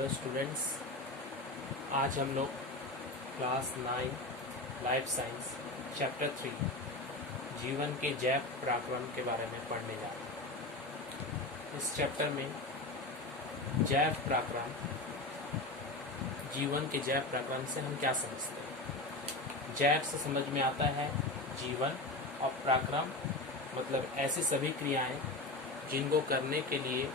Hello students, आज हम लोग क्लास 9 लाइफ साइंस चैप्टर 3 जीवन के जैव पराक्रम के बारे में पढ़ने जा रहे हैं। इस चैप्टर में जैव पराक्रम, जीवन के जैव पराक्रम से हम क्या समझते हैं। जैव से समझ में आता है जीवन, और पराक्रम मतलब ऐसी सभी क्रियाएं जिनको करने के लिए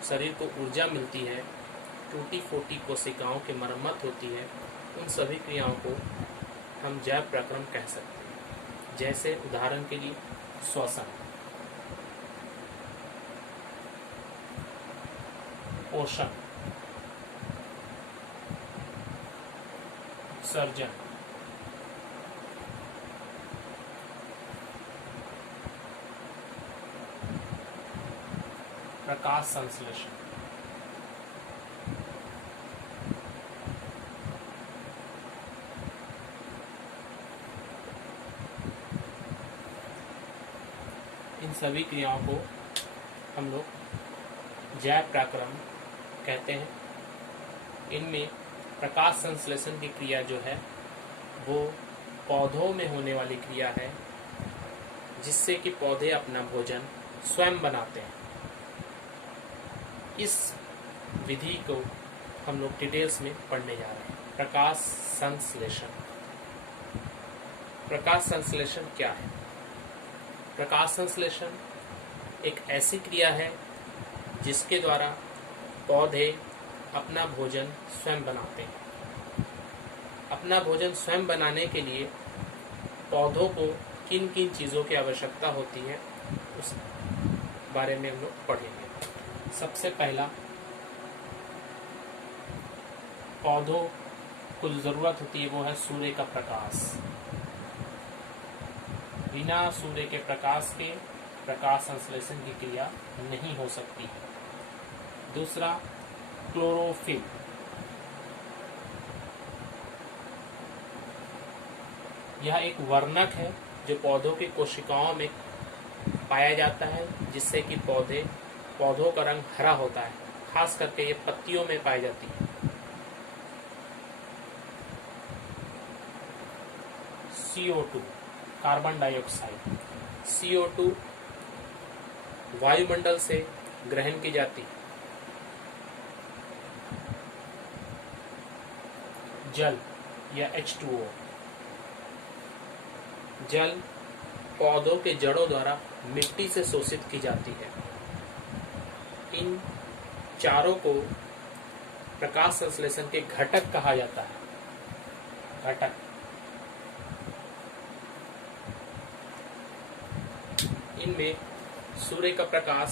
शरीर को ऊर्जा मिलती है, टूटी फूटी कोशिकाओं की मरम्मत होती है, उन सभी क्रियाओं को हम जैव पराक्रम कह सकते हैं। जैसे उदाहरण के लिए श्वसन, पोषण, सर्जन, प्रकाश संश्लेषण, इन सभी क्रियाओं को हम लोग जैव पराक्रम कहते हैं। इनमें प्रकाश संश्लेषण की क्रिया जो है वो पौधों में होने वाली क्रिया है, जिससे कि पौधे अपना भोजन स्वयं बनाते हैं। इस विधि को हम लोग डिटेल्स में पढ़ने जा रहे हैं। प्रकाश संश्लेषण। प्रकाश संश्लेषण क्या है? प्रकाश संश्लेषण एक ऐसी क्रिया है जिसके द्वारा पौधे अपना भोजन स्वयं बनाते हैं। अपना भोजन स्वयं बनाने के लिए पौधों को किन किन चीज़ों की आवश्यकता होती है, उस बारे में हम लोग पढ़ेंगे। सबसे पहला, पौधों को जो ज़रूरत होती है वो है सूर्य का प्रकाश। बिना सूर्य के प्रकाश के प्रकाश संश्लेषण की क्रिया नहीं हो सकती है। दूसरा, क्लोरोफिल। यह एक वर्णक है जो पौधों की कोशिकाओं में पाया जाता है, जिससे कि पौधों का रंग हरा होता है। खास करके ये पत्तियों में पाई जाती है। CO2 carbon dioxide. CO2 वायुमंडल से ग्रहण की जाती है। जल या H2O, जल पौधों के जड़ों द्वारा मिट्टी से शोषित की जाती है। इन चारों को प्रकाश संश्लेषण के घटक कहा जाता है। घटक। इनमें सूर्य का प्रकाश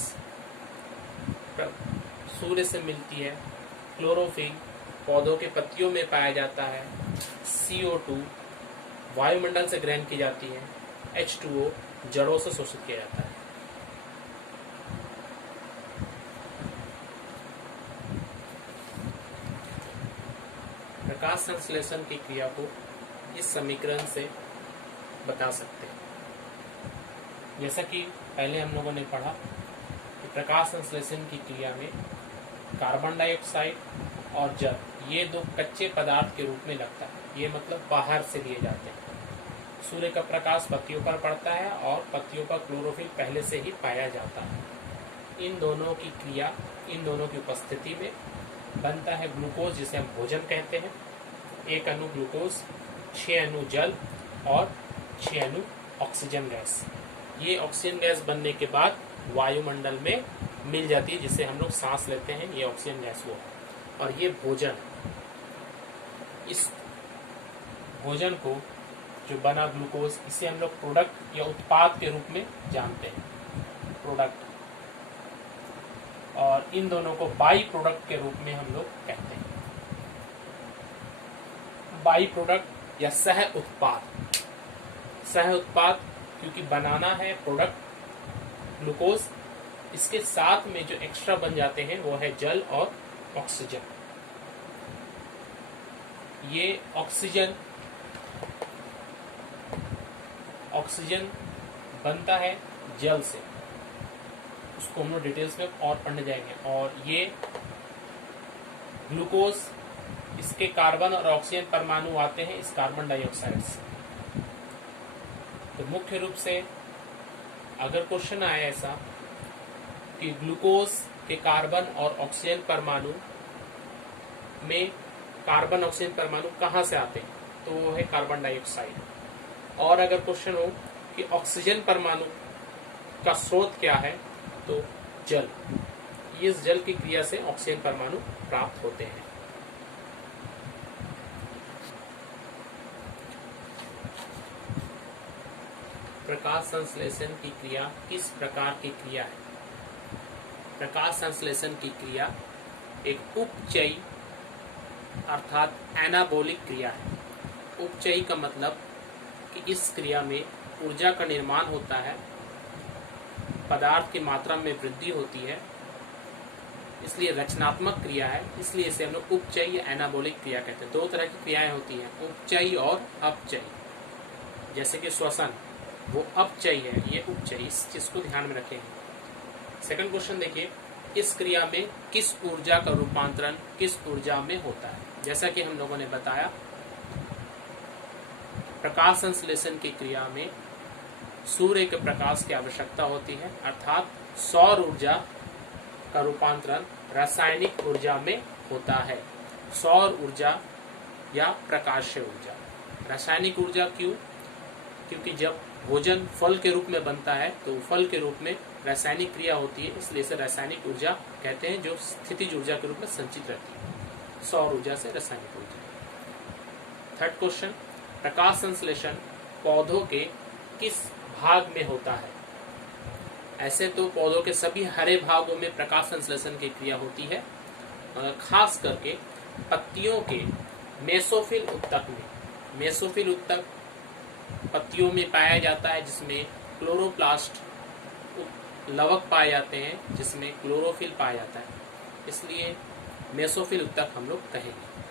सूर्य से मिलती है। क्लोरोफिल पौधों के पत्तियों में पाया जाता है। CO2 वायुमंडल से ग्रहण की जाती है। H2O जड़ों से शोषित किया जाता है। प्रकाश संश्लेषण की क्रिया को इस समीकरण से बता सकते हैं। जैसा कि पहले हम लोगों ने पढ़ा कि प्रकाश संश्लेषण की क्रिया में कार्बन डाइऑक्साइड और जल, ये दो कच्चे पदार्थ के रूप में लगता है। ये मतलब बाहर से लिए जाते हैं। सूर्य का प्रकाश पत्तियों पर पड़ता है और पत्तियों पर क्लोरोफिल पहले से ही पाया जाता है। इन दोनों की क्रिया, इन दोनों की उपस्थिति में बनता है ग्लूकोज, जिसे हम भोजन कहते हैं। 1 अणु ग्लूकोज, 6 अणु जल और 6 अणु ऑक्सीजन गैस। ये ऑक्सीजन गैस बनने के बाद वायुमंडल में मिल जाती है, जिससे हम लोग सांस लेते हैं। ये ऑक्सीजन गैस वो है। और ये भोजन, इस भोजन को जो बना ग्लूकोज, इसे हम लोग प्रोडक्ट या उत्पाद के रूप में जानते हैं। प्रोडक्ट। और इन दोनों को बाई प्रोडक्ट के रूप में हम लोग कहते हैं। बाई प्रोडक्ट या सह उत्पाद। सह उत्पाद क्योंकि बनाना है प्रोडक्ट ग्लूकोज, इसके साथ में जो एक्स्ट्रा बन जाते हैं वो है जल और ऑक्सीजन। ये ऑक्सीजन बनता है जल से। उसको हम लोग डिटेल्स में और पढ़ने जाएंगे। और ये ग्लूकोज, इसके कार्बन और ऑक्सीजन परमाणु आते हैं इस कार्बन डाइऑक्साइड से। तो मुख्य रूप से अगर क्वेश्चन आए ऐसा कि ग्लूकोज के कार्बन और ऑक्सीजन परमाणु में कार्बन ऑक्सीजन परमाणु कहाँ से आते हैं, तो वो है कार्बन डाइऑक्साइड। और अगर क्वेश्चन हो कि ऑक्सीजन परमाणु का स्रोत क्या है, तो जल। इस जल की क्रिया से ऑक्सीजन परमाणु प्राप्त होते हैं। प्रकाश संश्लेषण की क्रिया किस प्रकार की क्रिया है? प्रकाश संश्लेषण की क्रिया एक उपचयी अर्थात एनाबोलिक क्रिया है। उपचयी का मतलब कि इस क्रिया में ऊर्जा का निर्माण होता है, पदार्थ की मात्रा में वृद्धि होती है, इसलिए रचनात्मक क्रिया है, इसलिए इसे हम लोग उपचयी या एनाबोलिक क्रिया कहते हैं। दो तरह की क्रियाएं होती हैं, उपचयी और अपचयी। जैसे कि श्वसन, वो अपचयी है, ये उपचयी, इस चीज को ध्यान में रखेंगे। सेकंड क्वेश्चन देखिए, इस क्रिया में किस ऊर्जा का रूपांतरण किस ऊर्जा में होता है? जैसा कि हम लोगों ने बताया, प्रकाश संश्लेषण की क्रिया में सूर्य के प्रकाश की आवश्यकता होती है, अर्थात सौर ऊर्जा का रूपांतरण रासायनिक ऊर्जा में होता है। सौर ऊर्जा या प्रकाशीय ऊर्जा। रासायनिक ऊर्जा क्यों? क्योंकि जब भोजन फल के रूप में बनता है तो फल के रूप में रासायनिक क्रिया होती है, इसलिए इसे रासायनिक ऊर्जा कहते हैं, जो स्थितिज ऊर्जा के रूप में संचित रहती है। सौर ऊर्जा से रासायनिक ऊर्जा। थर्ड क्वेश्चन, प्रकाश संश्लेषण पौधों के किस भाग में होता है? ऐसे तो पौधों के सभी हरे भागों में प्रकाश संश्लेषण की क्रिया होती है, खास करके पत्तियों के मेसोफिल उत्तक में। मेसोफिल उत्तक पत्तियों में पाया जाता है, जिसमें क्लोरोप्लास्ट लवक पाए जाते हैं, जिसमें क्लोरोफिल पाया जाता है, इसलिए मेसोफिल उत्तक हम लोग कहेंगे।